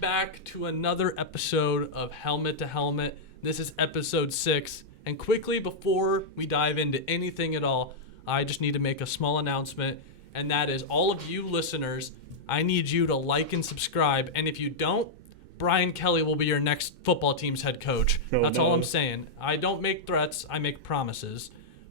back to another episode of Helmet to Helmet. This is episode 6. And quickly, before we dive into anything at all, I just need to make a small announcement. And that is, all of you listeners, I need you to like and subscribe. And if you don't, Brian Kelly will be your next football team's head coach. That's all I'm saying. I don't make threats. I make promises.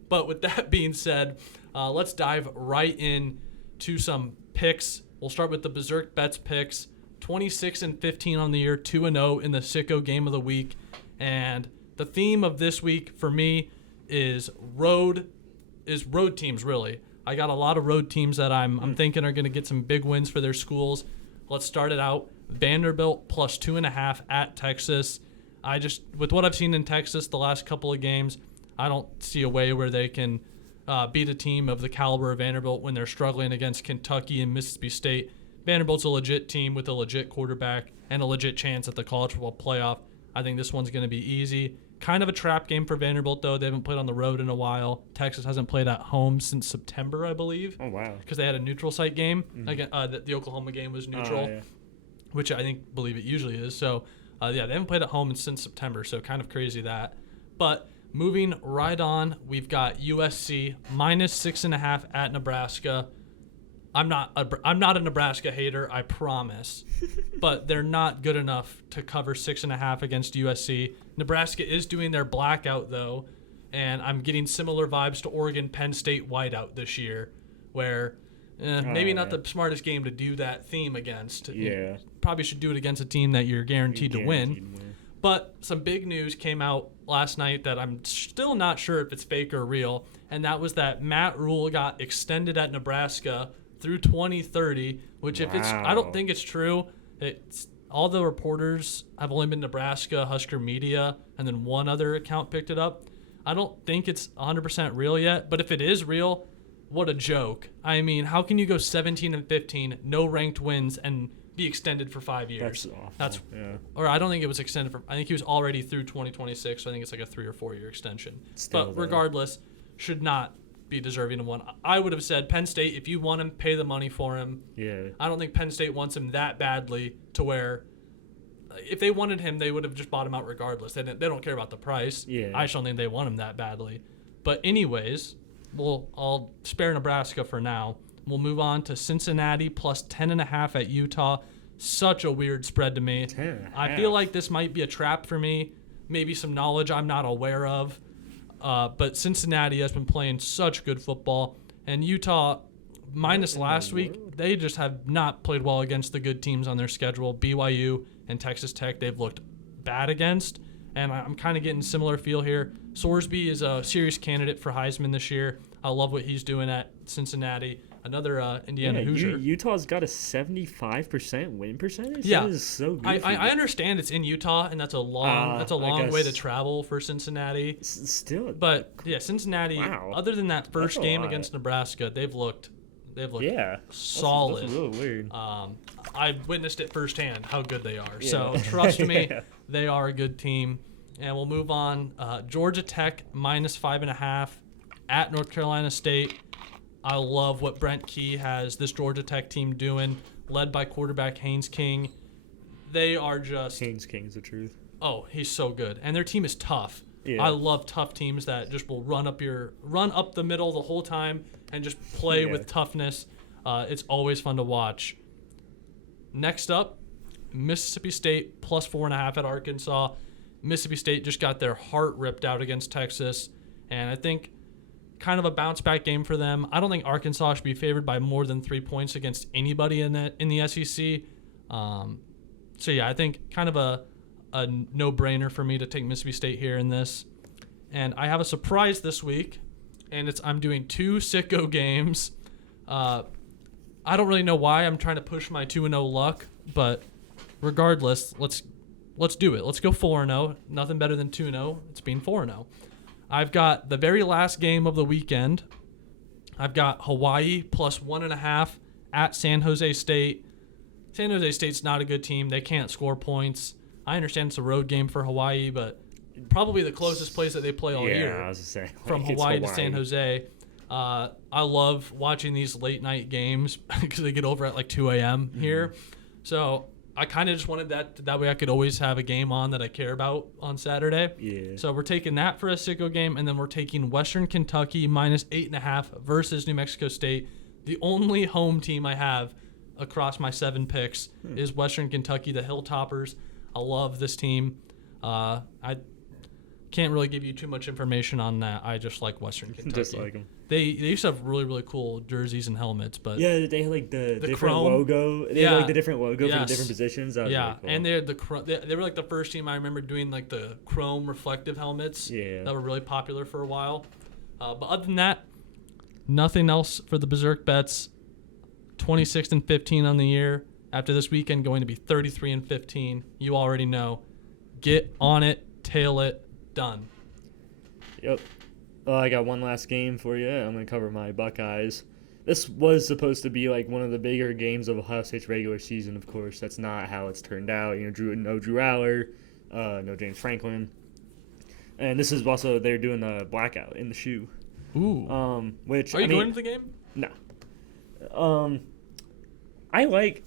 But with that being said, let's dive right in to some picks. We'll start with the BeZRK Bets picks. 26-15 on the year, 2-0 in the Sicko Game of the Week. And the theme of this week for me is road teams, really. I got a lot of road teams that I'm thinking are going to get some big wins for their schools. Let's start it out. Vanderbilt plus 2.5 at Texas. With what I've seen in Texas the last couple of games, I don't see a way where they can beat a team of the caliber of Vanderbilt when they're struggling against Kentucky and Mississippi State. Vanderbilt's a legit team with a legit quarterback and a legit chance at the college football playoff. I think this one's going to be easy. Kind of a trap game for Vanderbilt, though. They haven't played on the road in a while. Texas hasn't played at home since September, I believe. Oh, wow. Because they had a neutral site game. The Oklahoma game was neutral, which I believe it usually is. So, they haven't played at home since September, so kind of crazy that. But moving right on, we've got USC minus 6.5 at Nebraska. I'm not a Nebraska hater, I promise, but they're not good enough to cover 6.5 against USC. Nebraska is doing their blackout though, and I'm getting similar vibes to Oregon Penn State whiteout this year, where maybe not the smartest game to do that theme against. Yeah, you probably should do it against a team that you're guaranteed to win. But some big news came out last night that I'm still not sure if it's fake or real, and that was that Matt Rhule got extended at Nebraska through 2030, which I don't think it's true. It's all the reporters have only been Nebraska, Husker Media, and then one other account picked it up. I don't think it's 100% real yet, but if it is real, what a joke. I mean, how can you go 17-15, no ranked wins, and be extended for 5 years? That's awful. Or I don't think it was extended for. I think he was already through 2026, so I think it's like a 3 or 4 year extension. But regardless, should not be deserving of one. I would have said Penn State, if you want him, pay the money for him. Yeah. I don't think Penn State wants him that badly to where if they wanted him, they would have just bought him out regardless. They don't care about the price. Yeah. I just don't think they want him that badly. But anyways, I'll spare Nebraska for now. We'll move on to Cincinnati plus 10.5 at Utah. Such a weird spread to me. 10.5. I feel like this might be a trap for me. Maybe some knowledge I'm not aware of. But Cincinnati has been playing such good football. And Utah, minus last week, they just have not played well against the good teams on their schedule. BYU and Texas Tech, they've looked bad against. And I'm kind of getting a similar feel here. Sorsby is a serious candidate for Heisman this year. I love what he's doing at Cincinnati. Another Indiana Hoosier. Utah's got a 75% win percentage? Yeah. That is so good. I understand it's in Utah, and that's a long way to travel for Cincinnati. Still. But, yeah, Cincinnati, other than that first game against Nebraska, they've looked solid. That's really weird. I witnessed it firsthand how good they are. Yeah. So trust me, they are a good team. And we'll move on. Georgia Tech minus 5.5 at North Carolina State. I love what Brent Key has this Georgia Tech team doing, led by quarterback Haynes King. They are just... Haynes King's the truth. Oh, he's so good. And their team is tough. Yeah. I love tough teams that just will run up the middle the whole time and just play with toughness. It's always fun to watch. Next up, Mississippi State plus 4.5 at Arkansas. Mississippi State just got their heart ripped out against Texas, and I think kind of a bounce back game for them. I don't think Arkansas should be favored by more than 3 points against anybody in the SEC. So yeah, I think kind of a no-brainer for me to take Mississippi State here in this. And I have a surprise this week, and I'm doing 2 Sicko games. I don't really know why I'm trying to push my 2-0 luck, but regardless, let's do it. Let's go 4-0. Nothing better than 2-0. It's being 4-0. I've got the very last game of the weekend. I've got Hawaii plus 1.5 at San Jose State. San Jose State's not a good team. They can't score points. I understand it's a road game for Hawaii, but probably the closest place that they play all year. I was just saying, from Hawaii to San Jose. I love watching these late night games because they get over at like 2 a.m. here. So I kind of just wanted that way I could always have a game on that I care about on Saturday. Yeah. So we're taking that for a sicko game, and then we're taking Western Kentucky -8.5 versus New Mexico State. The only home team I have across my 7 picks is Western Kentucky, the Hilltoppers. I love this team. I can't really give you too much information on that. I just like Western Kentucky. Just like them. They used to have really, really cool jerseys and helmets, but Yeah, they had like the different chrome logo. They had like the different logo for the Yes. different positions. That was really cool. and they were like the first team I remember doing like the chrome reflective helmets. Yeah. That were really popular for a while. But other than that, nothing else for the BeZRK Bets. 26-15 on the year. After this weekend, going to be 33-15. You already know. Get on it, tail it, done. Yep. I got one last game for you. I'm going to cover my Buckeyes. This was supposed to be like one of the bigger games of Ohio State's regular season, of course. That's not how it's turned out. No Drew Aller, no James Franklin. And this is also, they're doing a blackout in the shoe. Ooh. Which, Are you going to the game? No. I like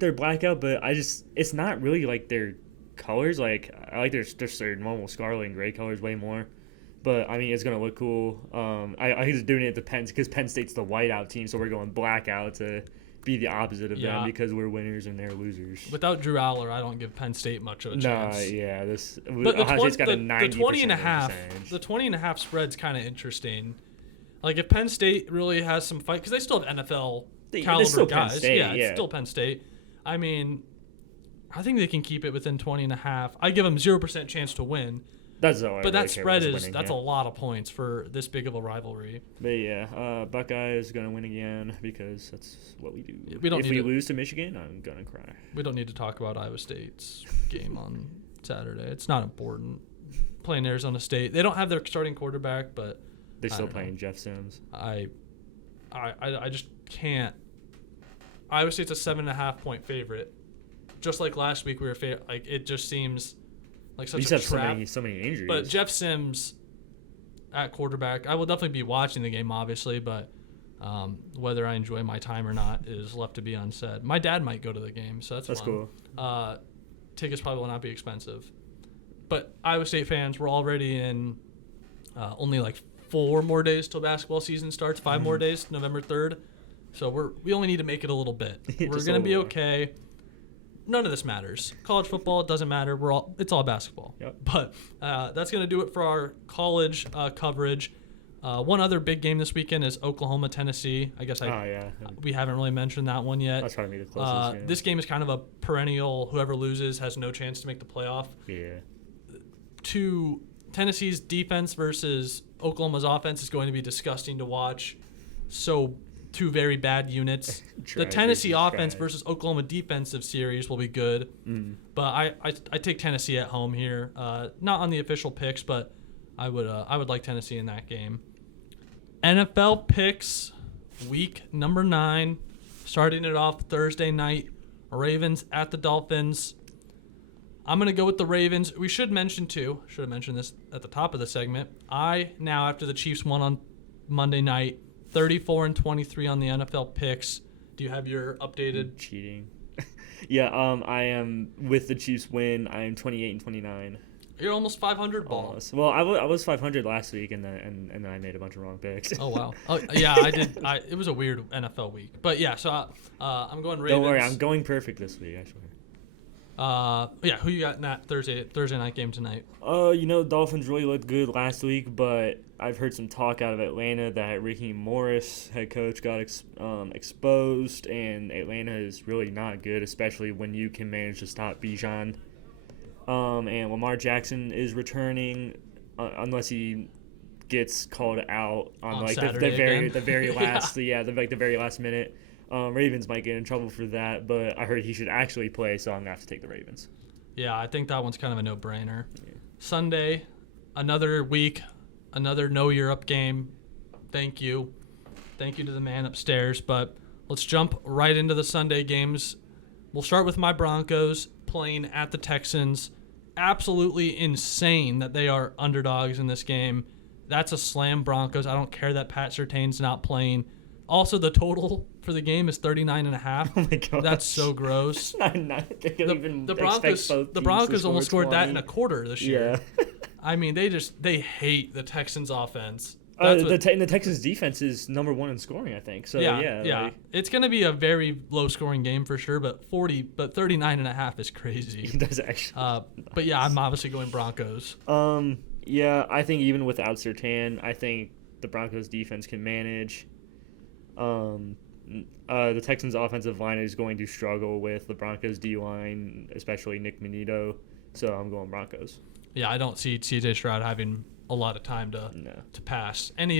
their blackout, but it's not really like their colors. Like, I like their normal scarlet and gray colors way more. But I mean, it's gonna look cool. I just doing it at the because Penn State's the whiteout team, so we're going blackout to be the opposite of them because we're winners and they're losers. Without Drew Aller, I don't give Penn State much of a chance. But Ohio State's got a 90% the 20.5, percentage. the 20.5 spread's kind of interesting. Like if Penn State really has some fight, because they still have NFL caliber still guys. Penn State, It's still Penn State. I mean, I think they can keep it within 20.5. I give them 0% chance to win. That's all. But that spread that's a lot of points for this big of a rivalry. But yeah, Buckeyes gonna win again because that's what we do. If we lose to Michigan, I'm gonna cry. We don't need to talk about Iowa State's game on Saturday. It's not important. Playing Arizona State, they don't have their starting quarterback, but they're still playing Jeff Sims. I just can't. Iowa State's a 7.5 point favorite. Just like last week, we were like it just seems like such a trap. So many injuries. But Jeff Sims at quarterback, I will definitely be watching the game, obviously, but whether I enjoy my time or not is left to be unsaid. My dad might go to the game, so that's fun. Cool. Tickets probably will not be expensive. But Iowa State fans, we're already in only like 4 more days till basketball season starts, 5 more days, November 3rd. So we only need to make it a little bit. We're going to be okay. None of this matters. College football, it doesn't matter. It's all basketball. Yep. But that's going to do it for our college coverage. One other big game this weekend is Oklahoma, Tennessee. I guess we haven't really mentioned that one yet. That's probably the closest game. This game is kind of a perennial. Whoever loses has no chance to make the playoff. Yeah. To Tennessee's defense versus Oklahoma's offense is going to be disgusting to watch. So 2 very bad units. The Tennessee offense versus Oklahoma defensive series will be good. But I take Tennessee at home here. Not on the official picks, but I would like Tennessee in that game. NFL picks week number 9, starting it off Thursday night. Ravens at the Dolphins. I'm going to go with the Ravens. We should mention too, should have mentioned this at the top of the segment. After the Chiefs won on Monday night, 34-23 on the NFL picks. Do you have your updated? Cheating. Yeah, I am with the Chiefs win. I am 28-29. You're almost 500 ball. Almost. Well, I was 500 last week, and then I made a bunch of wrong picks. Oh wow. Oh yeah, I did. It was a weird NFL week, but yeah. So I'm going Ravens. Don't worry, I'm going perfect this week. Actually. Who you got in that Thursday night game tonight? Dolphins really looked good last week, but I've heard some talk out of Atlanta that Ricky Morris, head coach, got exposed, and Atlanta is really not good, especially when you can manage to stop Bijan. And Lamar Jackson is returning, unless he gets called out on like the very last the very last minute. Ravens might get in trouble for that, but I heard he should actually play, so I'm gonna have to take the Ravens. Yeah, I think that one's kind of a no-brainer. Yeah. Sunday, another week, another No Europe game. Thank you to the man upstairs. But let's jump right into the Sunday games. We'll start with my Broncos playing at the Texans. Absolutely insane that they are underdogs in this game. That's a slam, Broncos. I don't care that Pat Surtain's not playing. Also, the total for the game is 39.5. Oh my god, That's so gross. The The Broncos almost scored that in a quarter this year. Yeah. I mean, they hate the Texans' offense. The Texans' defense is number 1 in scoring, I think. So yeah. Like, it's going to be a very low-scoring game for sure, but 39.5 is crazy. That's actually. But yeah, I'm obviously going Broncos. Yeah, I think even without Surtain, I think the Broncos' defense can manage. The Texans' offensive line is going to struggle with the Broncos' D-line, especially Nick Manito. So I'm going Broncos. Yeah, I don't see C.J. Stroud having a lot of time to pass. And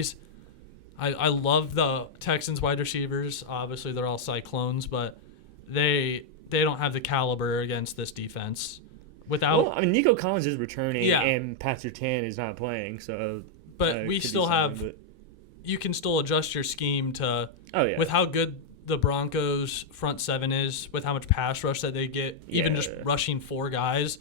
I love the Texans wide receivers. Obviously, they're all Cyclones, but they don't have the caliber against this defense. Nico Collins is returning, and Pat Surtain is not playing, so. But we still have. You can still adjust your scheme to. Oh yeah. With how good the Broncos front seven is, with how much pass rush that they get, even just rushing 4 guys,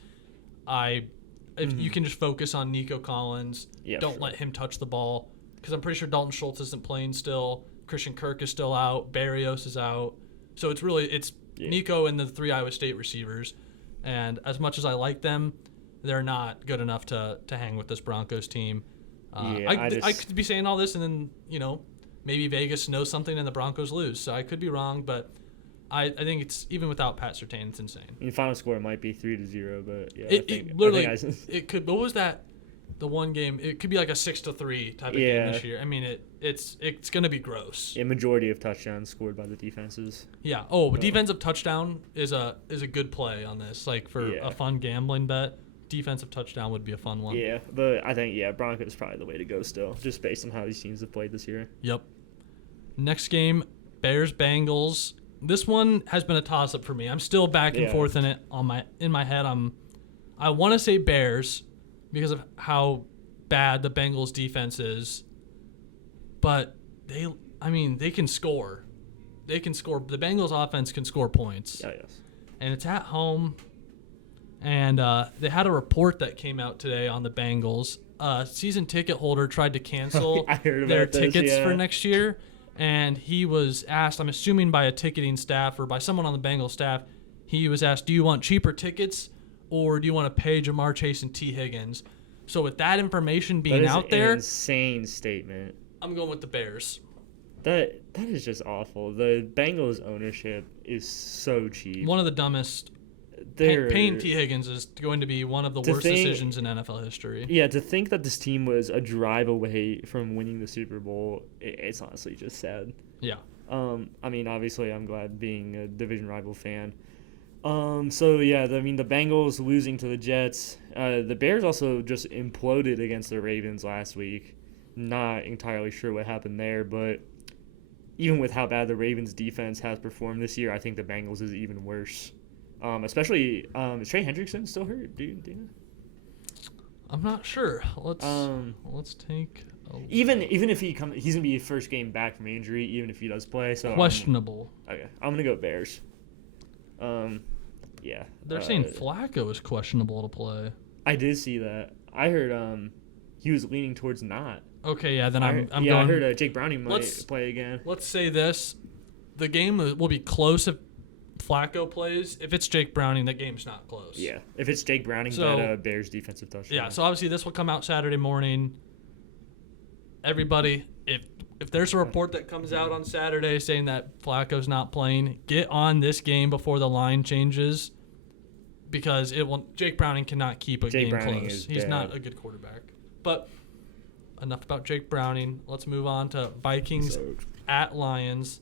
if you can just focus on Nico Collins, don't let him touch the ball, because I'm pretty sure Dalton Schultz isn't playing still. Christian Kirk is still out. Barrios is out. So it's Nico and the 3 Iowa State receivers. And as much as I like them, they're not good enough to hang with this Broncos team. I could be saying all this and then, maybe Vegas knows something and the Broncos lose. So I could be wrong, but I think it's even without Pat Surtain, it's insane. The final score might be 3-0, but it could. What was that? The one game, it could be like a 6-3 type of game this year. I mean, it's going to be gross. A majority of touchdowns scored by the defenses. Yeah. Oh, defensive touchdown is a good play on this. Like for a fun gambling bet, defensive touchdown would be a fun one. Yeah, but I think Broncos is probably the way to go still, just based on how these teams have played this year. Yep. Next game, Bears Bengals. This one has been a toss up for me. I'm still back and forth in it in my head. I want to say Bears, because of how bad the Bengals defense is, but they can score. They can score. The Bengals offense can score points. Yeah, yes. And it's at home. And they had a report that came out today on the Bengals. Season ticket holder tried to cancel their tickets for next year, and he was asked, I'm assuming by a ticketing staff or by someone on the Bengals staff, he was asked, do you want cheaper tickets or do you want to pay Jamar Chase and T. Higgins? So with that information being out there, insane statement. I'm going with the Bears. That is just awful. The Bengals ownership is so cheap. One of the dumbest. Paying T. Higgins is going to be one of the worst decisions in NFL history. Yeah, to think that this team was a drive away from winning the Super Bowl, it's honestly just sad. Yeah. Obviously, I'm glad being a division rival fan. The Bengals losing to the Jets. The Bears also just imploded against the Ravens last week. Not entirely sure what happened there, but even with how bad the Ravens defense has performed this year, I think the Bengals is even worse. Especially, is Trey Hendrickson still hurt? Do you know? I'm not sure. Let's take a look. Even if he's gonna be his first game back from injury. Even if he does play, so questionable. I'm gonna go Bears. They're saying Flacco is questionable to play. I did see that. I heard he was leaning towards not. Okay, yeah. Then I'm going. I heard Jake Browning might play again. Let's say this: the game will be close if Flacco plays. If it's Jake Browning, that game's not close. Yeah, if it's Jake Browning, that Bears defensive touchdown. Yeah, so obviously this will come out Saturday morning. Everybody, if there's a report that comes out on Saturday saying that Flacco's not playing, get on this game before the line changes, because Jake Browning cannot keep a game close. He's not a good quarterback. But enough about Jake Browning. Let's move on to Vikings at Lions.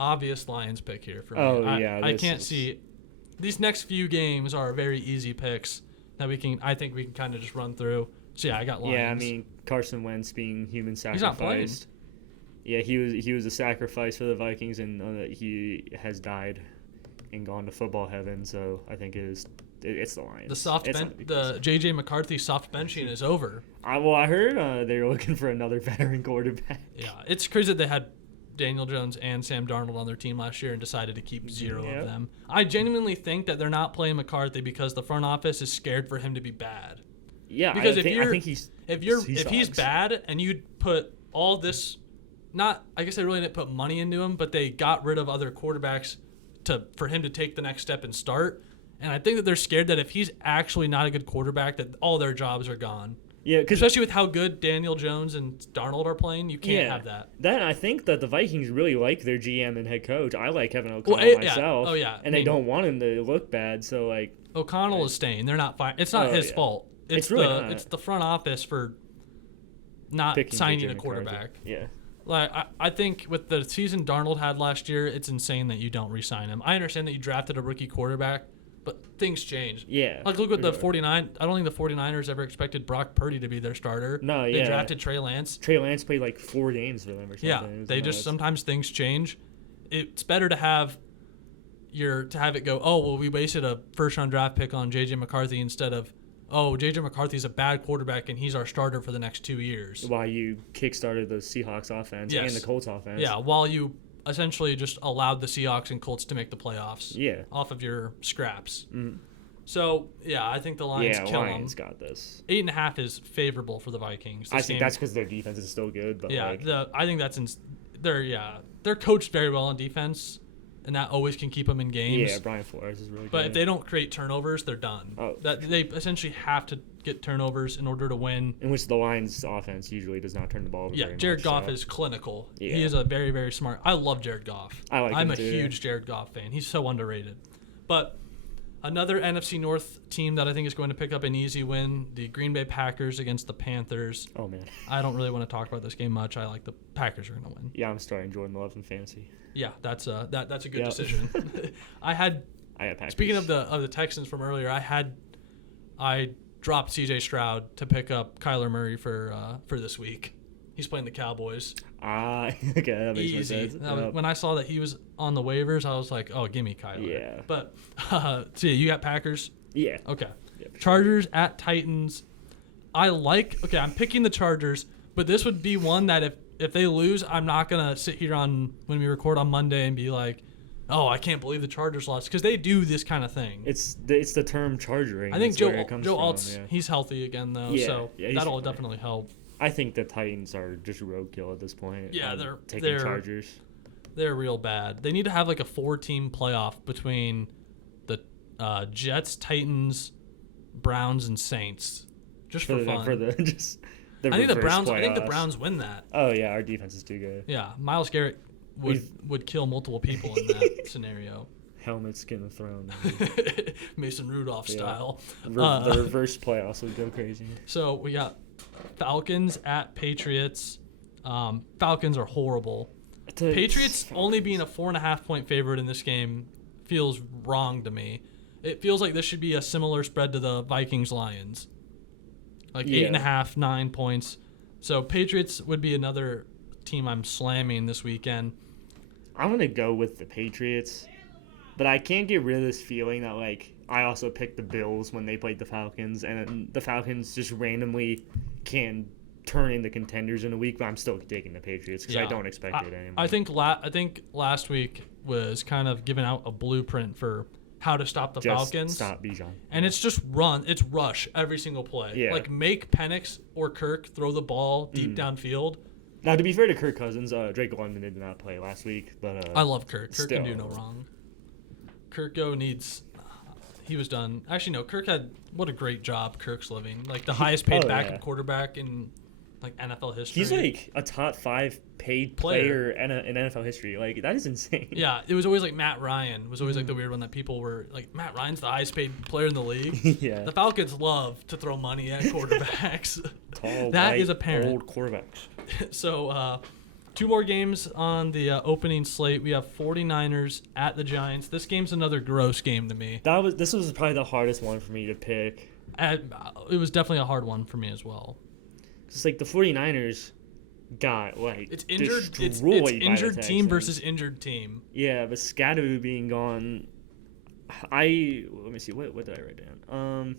Obvious Lions pick here for me. I can't see. These next few games are very easy picks that I think we can kind of just run through. So yeah, I got Lions. Yeah, Carson Wentz being human sacrificed. He's not playing. Yeah, he was a sacrifice for the Vikings, and he has died and gone to football heaven. So I think it's the Lions. The J.J. McCarthy soft benching is over. I heard they were looking for another veteran quarterback. Yeah, it's crazy that they had Daniel Jones and Sam Darnold on their team last year and decided to keep 0 of them. I genuinely think that they're not playing McCarthy because the front office is scared for him to be bad. Yeah, because I think if he's bad and you put all this I guess they really didn't put money into him, but they got rid of other quarterbacks for him to take the next step and start. And I think that they're scared that if he's actually not a good quarterback, that all their jobs are gone. Yeah, especially with how good Daniel Jones and Darnold are playing, you can't have that. That I think that the Vikings really like their GM and head coach. I like Kevin O'Connell myself. Yeah. Oh yeah, and they don't want him to look bad. So like O'Connell is staying. They're not fine. It's not his fault. It's really not. It's the front office for not signing a quarterback. Yeah. Like I think with the season Darnold had last year, it's insane that you don't re-sign him. I understand that you drafted a rookie quarterback, but things change. Yeah. Like look at the 49. I don't think the 49ers ever expected Brock Purdy to be their starter. No, They drafted Trey Lance. Trey Lance played like 4 games for them or something. Yeah, they just sometimes things change. It's better to have it go, oh, well, we wasted a first-round draft pick on J.J. McCarthy instead of, oh, J.J. McCarthy's a bad quarterback and he's our starter for the next 2 years. While you kickstarted the Seahawks offense and the Colts offense. Yeah, while you essentially just allowed the Seahawks and Colts to make the playoffs. Yeah. Off of your scraps. Mm-hmm. I think the Lions kill them. Yeah, Lions got this. 8.5 is favorable for the Vikings. I think that's because their defense is still good. But I think that's they're coached very well on defense, and that always can keep them in games. Yeah, Brian Flores is really good. But if they don't create turnovers, they're done. They essentially have to get turnovers in order to win. In which the Lions' offense usually does not turn the ball over very Jared much, Goff is clinical. Yeah. He is a very, very smart. I love Jared Goff. I'm a huge Jared Goff fan. He's so underrated. But another NFC North team that I think is going to pick up an easy win, the Green Bay Packers against the Panthers. Oh, man. I don't really want to talk about this game much. I like the Packers are going to win. Yeah, I'm starting Jordan Love in fantasy. Yeah, that's a good decision. I had Packers. Speaking of the Texans from earlier, I dropped C.J. Stroud to pick up Kyler Murray for this week. He's playing the Cowboys. Okay, that makes Easy. sense. When I saw that he was on the waivers, I was like, oh, give me Kyler. Yeah. But, you got Packers? Yeah. Okay. Yeah, Chargers at Titans. I'm picking the Chargers, but this would be one that if they lose, I'm not going to sit here when we record on Monday and be like, oh, I can't believe the Chargers lost, because they do this kind of thing. It's the term chargering. I think Joe Alt's he's healthy again though, so that'll definitely help. I think the Titans are just roadkill at this point. Yeah, they're Chargers. They're real bad. They need to have like a 4-team playoff between the Jets, Titans, Browns, and Saints, just for fun. I think the Browns win that. Oh yeah, our defense is too good. Yeah, Myles Garrett would kill multiple people in that scenario. Helmets getting thrown. Mason Rudolph style. The reverse playoffs would go crazy. So we got Falcons at Patriots. Falcons are horrible. Patriots only being a 4.5-point favorite in this game feels wrong to me. It feels like this should be a similar spread to the Vikings-Lions. Like 8.5, 9 points. So Patriots would be another team I'm slamming this weekend. I'm going to go with the Patriots, but I can't get rid of this feeling that, like, I also picked the Bills when they played the Falcons, and the Falcons just randomly can turn into contenders in a week, but I'm still taking the Patriots because I don't expect it anymore. I think last week was kind of giving out a blueprint for how to stop the Falcons. Stop Bijan. And it's just it's rush every single play. Yeah. Like make Penix or Kirk throw the ball deep downfield. Now, to be fair to Kirk Cousins, Drake London did not play last week, but I love Kirk. Kirk can do no wrong. He was done. Actually, no. What a great job Kirk's living. Like the highest paid backup quarterback in like NFL history. He's like a top 5 paid player in NFL history. Like that is insane. Yeah, it was always like Matt Ryan was always like the weird one that people were like, Matt Ryan's the highest paid player in the league. Yeah. The Falcons love to throw money at quarterbacks. Tall, that white, is apparent. Old quarterbacks. So 2 more games on the opening slate. We have 49ers at the Giants. This game's another gross game to me. This was probably the hardest one for me to pick. It was definitely a hard one for me as well. It's like the 49ers got like it's injured. It's injured team versus injured team. Yeah, but Scadoo being gone, let me see what did I write down?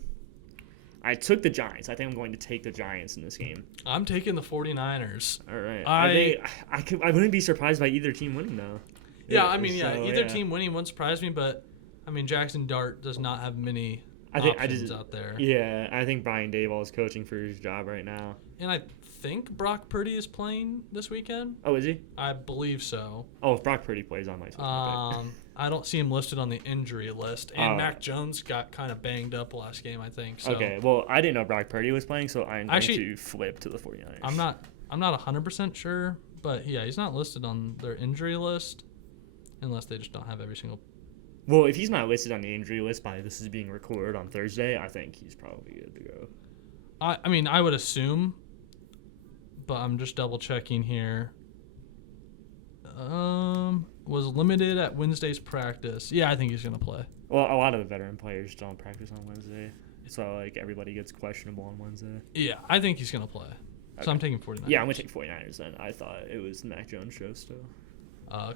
I took the Giants. I think I'm going to take the Giants in this game. I'm taking the 49ers. All right. I wouldn't be surprised by either team winning though. Yeah, either team winning wouldn't surprise me, but I mean Jackson Dart does not have many options out there. Yeah, I think Brian Daboll is coaching for his job right now. And I think Brock Purdy is playing this weekend. Oh, is he? I believe so. Oh, if Brock Purdy plays, I might switch my pick. I don't see him listed on the injury list. And Mac Jones got kind of banged up last game, I think. So. Okay, well, I didn't know Brock Purdy was playing, so I'm going to flip to the 49ers. I'm not 100% sure, but yeah, he's not listed on their injury list unless they just don't have every single. Well, if he's not listed on the injury list by this is being recorded on Thursday, I think he's probably good to go. I mean, I would assume, but I'm just double checking here. Was limited at Wednesday's practice. Yeah, I think he's gonna play. Well, a lot of the veteran players don't practice on Wednesday, so like everybody gets questionable on Wednesday. Yeah, I think he's gonna play. Okay. So I'm taking 49ers. Yeah, I'm gonna take 49ers then. I thought it was Mac Jones' show still.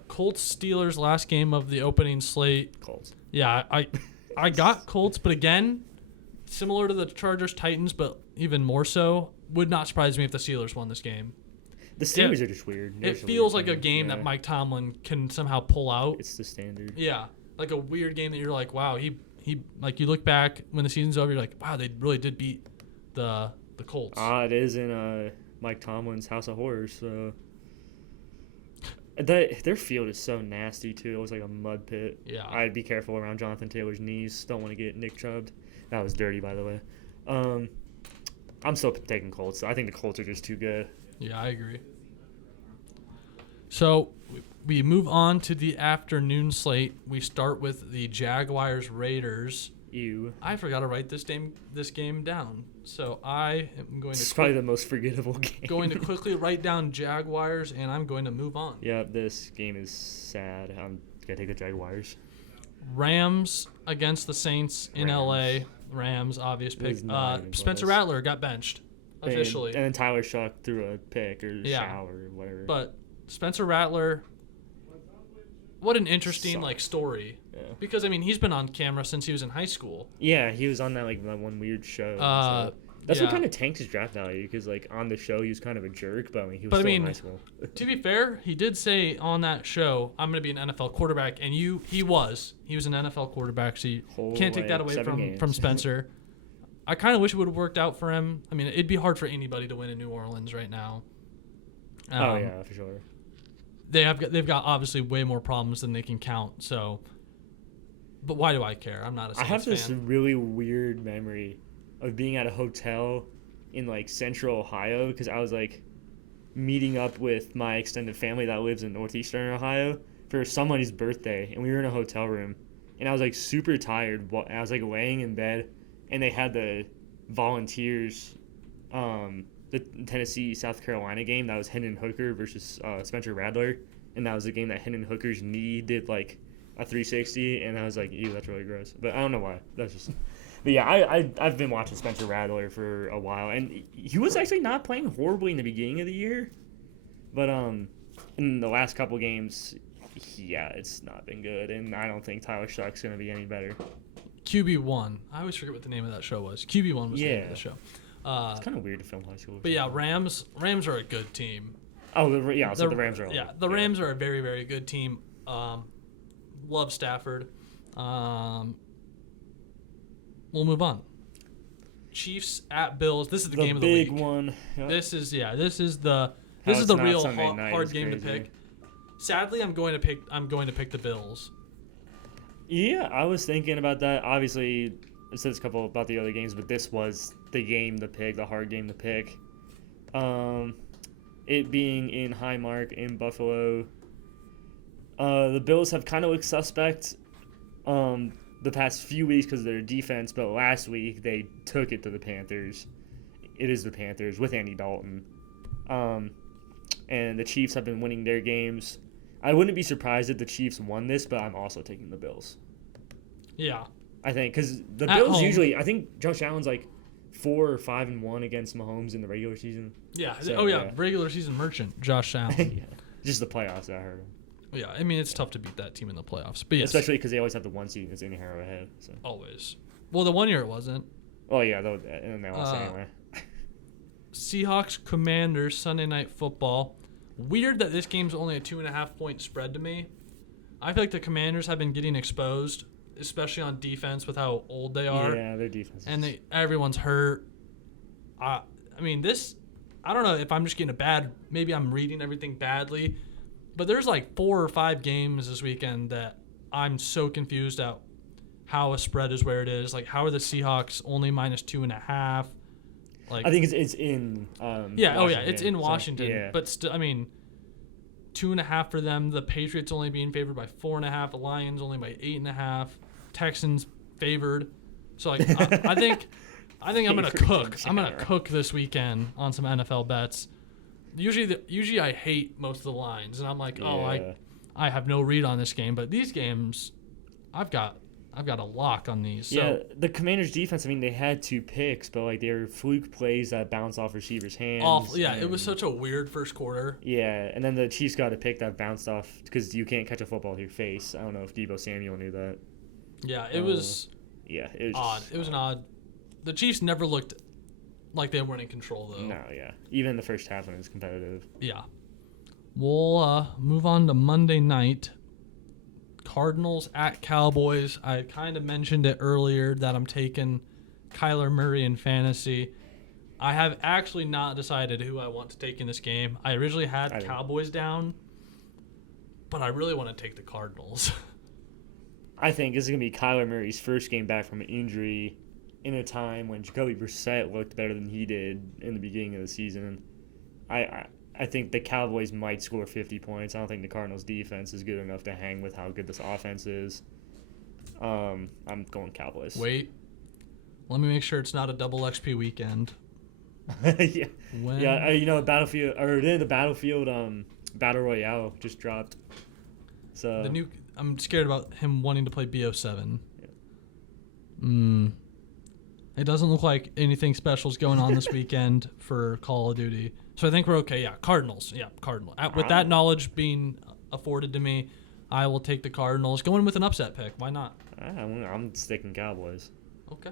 Colts Steelers last game of the opening slate. Colts. Yeah, I got Colts, but again, similar to the Chargers Titans, but even more so. Would not surprise me if the Steelers won this game. The Steelers are just weird. It feels like a game that Mike Tomlin can somehow pull out. It's the standard. Yeah, like a weird game that you're like, wow, he like you look back when the season's over, you're like, wow, they really did beat the Colts. It is in Mike Tomlin's House of Horrors. So their field is so nasty too. It was like a mud pit. Yeah, I'd be careful around Jonathan Taylor's knees. Don't want to get Nick Chubbed. That was dirty, by the way. I'm still taking Colts. I think the Colts are just too good. Yeah, I agree. So we move on to the afternoon slate. We start with the Jaguars Raiders. I forgot to write this game down. So I am going to. It's probably the most forgettable game. Going to quickly write down Jaguars, and I'm going to move on. Yeah, this game is sad. I'm gonna take the Jaguars. Rams against the Saints in LA. Rams, obvious pick. Spencer Rattler got benched officially. And then Tyler Shuck threw a pick or shower or whatever. But Spencer Rattler, what an interesting story. Yeah. Because I mean, he's been on camera since he was in high school. Yeah, he was on that that one weird show. So that's what kind of tanked his draft value because on the show he was kind of a jerk, but he was still in high school. To be fair, he did say on that show, "I'm going to be an NFL quarterback," and he was an NFL quarterback. So you can't take that away from Spencer. I kind of wish it would have worked out for him. I mean, it'd be hard for anybody to win in New Orleans right now. Oh yeah, for sure. They've got obviously way more problems than they can count. So, but why do I care? I'm not a Saints fan. I have this really weird memory of being at a hotel in Central Ohio because I was meeting up with my extended family that lives in northeastern Ohio for somebody's birthday, and we were in a hotel room, and I was super tired. I was laying in bed, and they had the Volunteers, the Tennessee-South Carolina game that was Hendon Hooker versus Spencer Rattler, and that was the game that Hendon Hooker's knee did a 360, and I was like, ew, that's really gross. But I don't know why. That's just. But yeah, I've been watching Spencer Rattler for a while, and he was actually not playing horribly in the beginning of the year, but in the last couple games, it's not been good, and I don't think Tyler Shuck's gonna be any better. QB1. I always forget what the name of that show was. QB1 was the name of the show. It's kind of weird to film high school. But yeah, Rams are a good team. Oh, the Rams are. The Rams are a very, very good team. Love Stafford. We'll move on. Chiefs at Bills. This is the game of the week. The big one. Yep. This is the real hard game to pick. Sadly, I'm going to pick the Bills. Yeah, I was thinking about that. Obviously, I said a couple about the other games, but this was the game to pick, the hard game to pick. It being in Highmark in Buffalo. The Bills have kind of looked suspect the past few weeks because of their defense, but last week they took it to the Panthers. It is the Panthers with Andy Dalton. And the Chiefs have been winning their games. I wouldn't be surprised if the Chiefs won this, but I'm also taking the Bills. Yeah. I think because the Bills usually, I think Josh Allen's 4 or 5-1 against Mahomes in the regular season. Yeah. So, regular season merchant, Josh Allen. Yeah. Just the playoffs, I heard. Yeah, I mean, it's tough to beat that team in the playoffs. But yes. Especially because they always have the one seed that's in Arrowhead. So. Always. Well, the 1 year it wasn't. Oh, yeah, and they lost anyway. Seahawks Commanders Sunday Night Football. Weird that this game's only a 2.5 point spread to me. I feel like the Commanders have been getting exposed especially on defense with how old they are. Yeah, their defense. And everyone's hurt. I mean, this, I don't know if I'm just getting maybe I'm reading everything badly, but there's like 4 or 5 games this weekend that I'm so confused at how a spread is where it is. Like, how are the Seahawks only -2.5? Like, I think it's in. It's in Washington. So, yeah. But still, I mean, 2.5 for them. The Patriots only being favored by 4.5. The Lions only by 8.5. Texans favored. So like, I think I'm gonna cook. I'm gonna cook this weekend on some NFL bets. Usually I hate most of the lines, and I'm like, I have no read on this game. But these games, I've got a lock on these. So. Yeah, the Commanders' defense. I mean, they had 2 picks, but like they were fluke plays that bounced off receivers' hands. Awful. Yeah, it was such a weird first quarter. Yeah, and then the Chiefs got a pick that bounced off because you can't catch a football with your face. I don't know if Deebo Samuel knew that. Yeah, it was. Yeah, it was odd. It was an odd. The Chiefs never looked like they weren't in control, though. No, yeah. Even in the first half when it was competitive. Yeah. We'll move on to Monday night. Cardinals at Cowboys. I kind of mentioned it earlier that I'm taking Kyler Murray in fantasy. I have actually not decided who I want to take in this game. I originally had Cowboys down, but I really want to take the Cardinals. I think this is going to be Kyler Murray's first game back from an injury in a time when Jacoby Brissett looked better than he did in the beginning of the season. I think the Cowboys might score 50 points. I don't think the Cardinals' defense is good enough to hang with how good this offense is. I'm going Cowboys. Wait. Let me make sure it's not a double XP weekend. Yeah. The Battlefield Battle Royale just dropped. So I'm scared about him wanting to play BO7. Yeah. It doesn't look like anything special is going on this weekend for Call of Duty. So I think we're okay. Yeah, Cardinals. Yeah, Cardinals. With that knowledge being afforded to me, I will take the Cardinals. Going with an upset pick. Why not? I'm sticking Cowboys. Okay.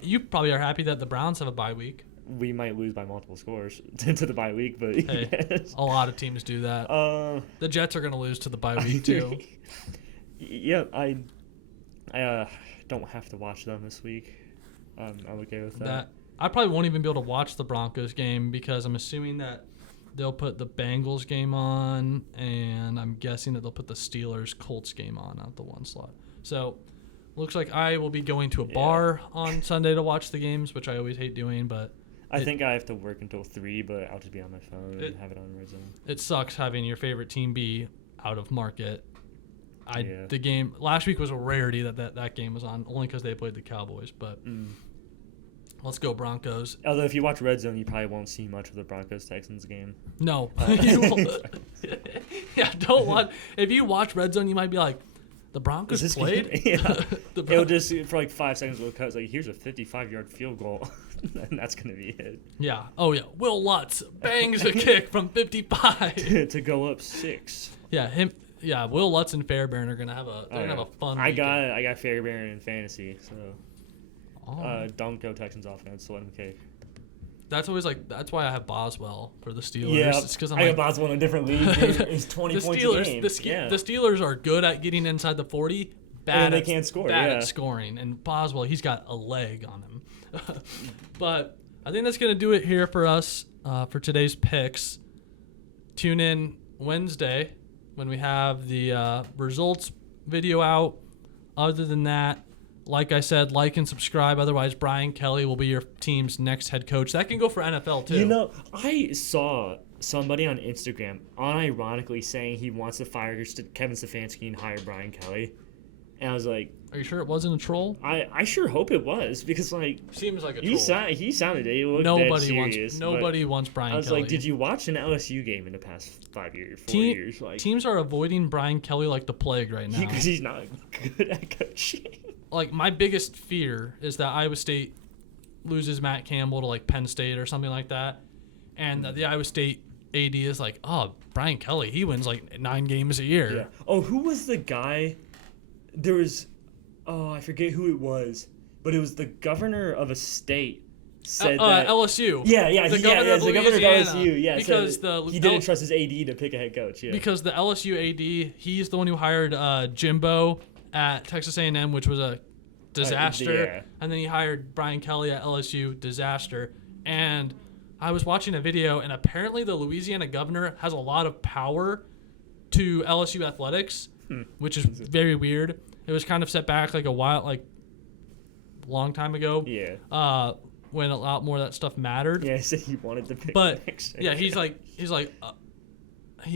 You probably are happy that the Browns have a bye week. We might lose by multiple scores to the bye week, but hey, yes. A lot of teams do that. The Jets are going to lose to the bye week too. Yeah, I don't have to watch them this week. I'm okay with that. I probably won't even be able to watch the Broncos game because I'm assuming that they'll put the Bengals game on, and I'm guessing that they'll put the Steelers-Colts game on at the one slot. So looks like I will be going to a bar on Sunday to watch the games, which I always hate doing, but I think I have to work until 3, but I'll just be on my phone and have it on Red Zone. It sucks having your favorite team be out of market. The game last week was a rarity that game was on, only because they played the Cowboys, but let's go Broncos. Although if you watch Red Zone, you probably won't see much of the Broncos-Texans game. No. Yeah, don't watch. If you watch Red Zone, you might be like, the Broncos played? Yeah. It'll just, for like 5 seconds, it'll cut. It's like, here's a 55-yard field goal. And that's going to be it. Yeah. Oh, yeah. Will Lutz bangs a kick from 55. to go up 6. Yeah, him. Yeah, Will Lutz and Fairbairn are gonna have a fun. I got Fairbairn in fantasy, so don't go Texans offense. So let him kick. That's why I have Boswell for the Steelers. Yeah, it's because I got Boswell in a different league. It's 20 points a game. The Steelers are good at getting inside the 40. Bad they can't score. Bad at scoring, and Boswell, he's got a leg on him. But I think that's gonna do it here for us for today's picks. Tune in Wednesday when we have the results video out. Other than that, like I said, like and subscribe. Otherwise, Brian Kelly will be your team's next head coach. That can go for NFL, too. You know, I saw somebody on Instagram unironically saying he wants to fire Kevin Stefanski and hire Brian Kelly. And I was like... Are you sure it wasn't a troll? I sure hope it was, because, like... Seems like a troll. He sounded... He looked dead serious. Nobody wants Brian Kelly. I was like, did you watch an LSU game in the past 5 years, 4 years? Like, teams are avoiding Brian Kelly like the plague right now. Because he's not good at coaching. Like, my biggest fear is that Iowa State loses Matt Campbell to, like, Penn State or something like that. And the Iowa State AD is like, oh, Brian Kelly, he wins, like, 9 games a year. Yeah. Oh, who was the guy... There was, I forget who it was, but it was the governor of a state said that LSU. Yeah, the governor of LSU. Yeah, because he didn't trust his AD to pick a head coach. Yeah. Because the LSU AD, he's the one who hired Jimbo at Texas A&M, which was a disaster. Yeah. And then he hired Brian Kelly at LSU, disaster. And I was watching a video, and apparently the Louisiana governor has a lot of power to LSU athletics, which is very weird. It was kind of set back like long time ago. Yeah. When a lot more of that stuff mattered. Yeah, so he wanted to pick But the next yeah, he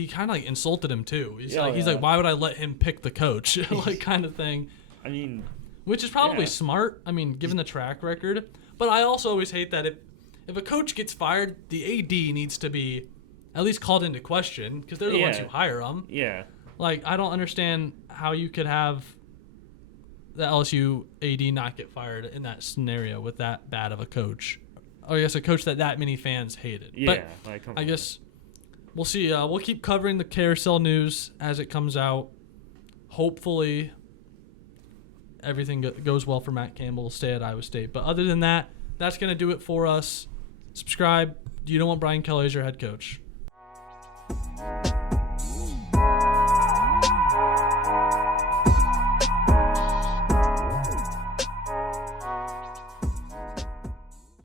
kind of like insulted him too. He's Yeah, like, why would I let him pick the coach? Like kind of thing. I mean, which is probably yeah. smart. I mean, given the track record. But I also always hate that if a coach gets fired, the AD needs to be at least called into question because they're the ones who hire them. Yeah. Like, I don't understand how you could have the LSU AD not get fired in that scenario with that bad of a coach. Or I guess a coach that many fans hated. Yeah. But I guess we'll see. We'll keep covering the carousel news as it comes out. Hopefully everything goes well for Matt Campbell. Stay at Iowa State. But other than that, that's going to do it for us. Subscribe. You don't want Brian Kelly as your head coach.